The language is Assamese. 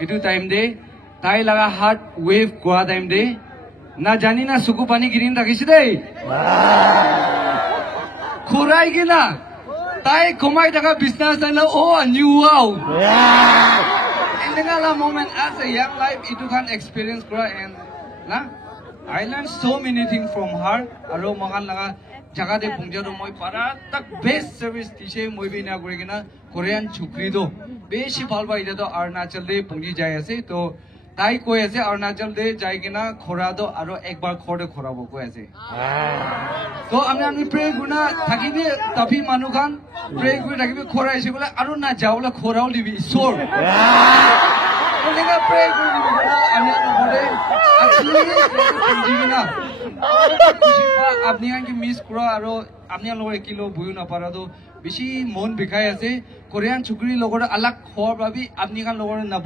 itu time de tai laga heart wave kora time de na jani na suku pani girin rakisi dei khurai gina tai komai daga business na oh a new wow Indengala moment as a young life itu kan experience kora and na I learned so many things from her aro makan laga jaga de pungjaro moi para tak best service tise moi bina kori gina Korean chukri do beshi bhal bai to Arunachal de pungji jai ase to tai koi ase Arunachal de jai gina khora do aro ekbar khore khorabo koi ase to ami pray guna thakibe tapi manu khan pray koi thakibe khora ase bola aro na jaola khorao libi sor olega pray koi guna ami bole pungji gina আপনি কি মিস করা আর আপনি লগৰ কিলো বুয়ো না পাৰা তো বেশি মন বিখাই আছে কোৰিয়ান চুকৰি লগৰ আলাক খোৱাৰ ভাবি আপনি কান লগৰ না